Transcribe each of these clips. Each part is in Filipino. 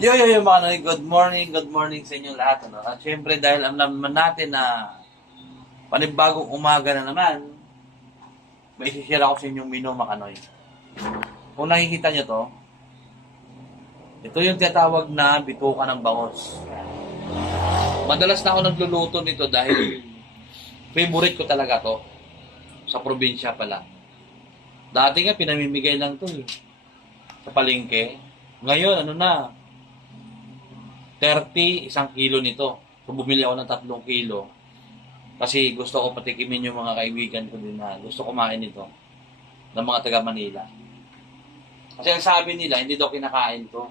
Yo, yo, yo, mga kanoy, good morning, good morning sa inyo lahat. Ano? At syempre, dahil alam naman natin na panibagong umaga na naman, may isishare ako sa inyong menu, mga kanoy. Kung nakikita nyo to, ito yung tinatawag na bituka ng bangos. Madalas na ako nagluluto nito dahil favorite ko talaga to. Sa probinsya pala. Dati nga pinamimigay lang to eh. Sa palengke. Ngayon, ano na, 30 isang kilo nito. So, bumili ako ng tatlong kilo. Kasi gusto ko patikimin yung mga kaibigan ko din na gusto kumain nito. Ng mga taga Manila. Kasi ang sabi nila, hindi daw kinakain to.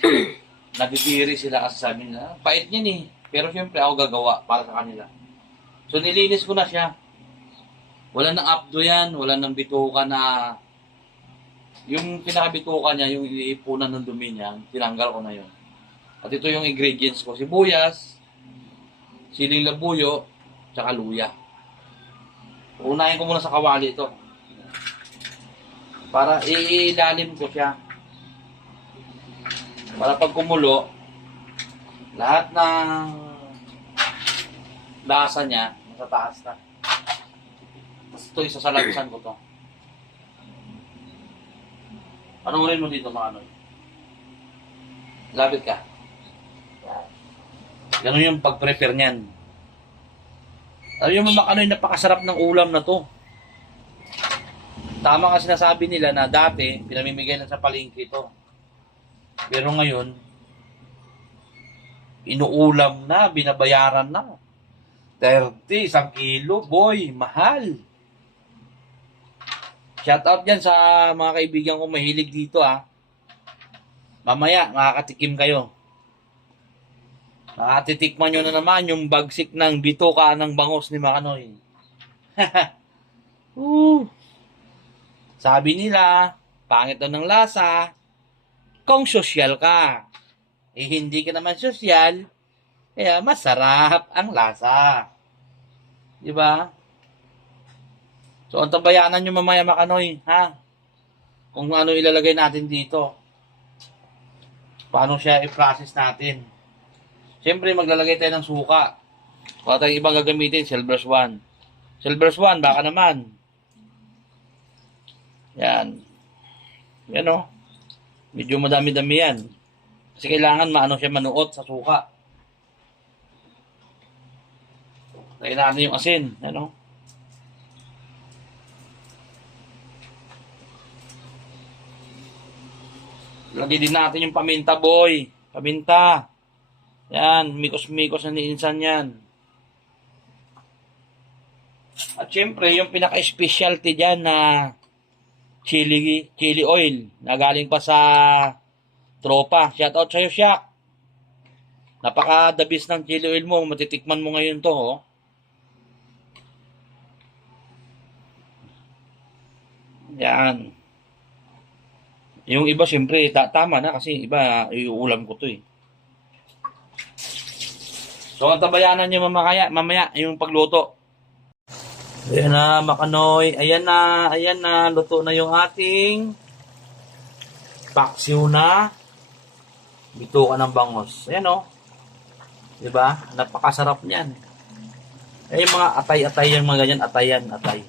Nabibiri sila kasi sabi nila, pait niyan eh. Pero syempre ako gagawa para sa kanila. So nilinis ko na siya. Wala nang abdo yan, wala nang bituka na yung pinakabituka niya, yung iipunan ng dumi niya, tinanggal ko na yun. At ito yung ingredients ko, sibuyas, siling labuyo, tsaka luya. Unahin ko muna sa kawali ito. Para iilalim ko siya. Para pag kumulo, lahat ng lasa niya, nasa taas na. Tapos ito, isasalagsan ko to. Panurin mo dito mga ano. Lapit ka. Ganun yung pag-prepare niyan. Alam yung mga ano napakasarap ng ulam na to. Tama kasi sinasabi nila na dati, pinamimigay lang sa palengke ito. Pero ngayon, inuulam na, binabayaran na. 30, isang kilo, boy, mahal. Shout out dyan sa mga kaibigan ko mahilig dito ah. Mamaya, makakatikim kayo. Nakatitikman nyo na naman yung bagsik ng bituka ng bangos ni Makanoy. Woo! Sabi nila, pangit daw ng lasa, kung sosyal ka. Eh, hindi ka naman sosyal, kaya masarap ang lasa. Di ba? So, ang tabayanan nyo mamaya makanoy, ha? Kung ano ilalagay natin dito. Paano siya i-process natin. Siyempre, maglalagay tayo ng suka. Kung tayong ibang gagamitin, Silver's One. Silver's One, baka naman. Yan. Yan o. Medyo madami-dami yan. Kasi kailangan maano siya manuot sa suka. Natin yung asin. Ano? Lagyan din natin yung paminta, boy. Paminta. Yan, mikos-mikos na niinsan yan. At syempre, yung pinaka-specialty dyan na chili, chili oil na galing pa sa tropa. Shout out sa'yo, Shaq. Napaka-dabis ng chili oil mo. Matitikman mo ngayon to, oh. Yan. Yung iba, siyempre, ta- tama na kasi iba, iuulam ko to eh. So, ang tabayanan nyo mamaya, mamaya yung pagluto. Ayan na, makanoy. Ayan na, ayan na. Luto na yung ating paksiw na bituka ng bangos. Ayan o. Diba? Napakasarap niyan. Eh, mga atay-atay yung mga ganyan. Atayan, atay.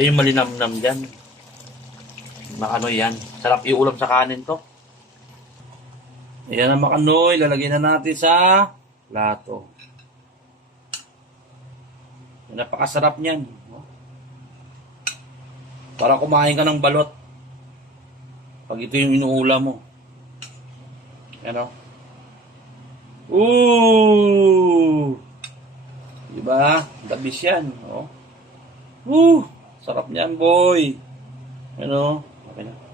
Eh, yung malinamnam dyan. Makanoy yan. Sarap iulam sa kanin to. Ayan na makanoy. Lalagyan na natin sa plato. Napakasarap niyan. Para kumain ka ng balot. Pag ito yung inuula mo. Ano? Ooh! Diba? Dabis yan. Oh. Woo! Sarap niyan, boy. Ano? Okay na.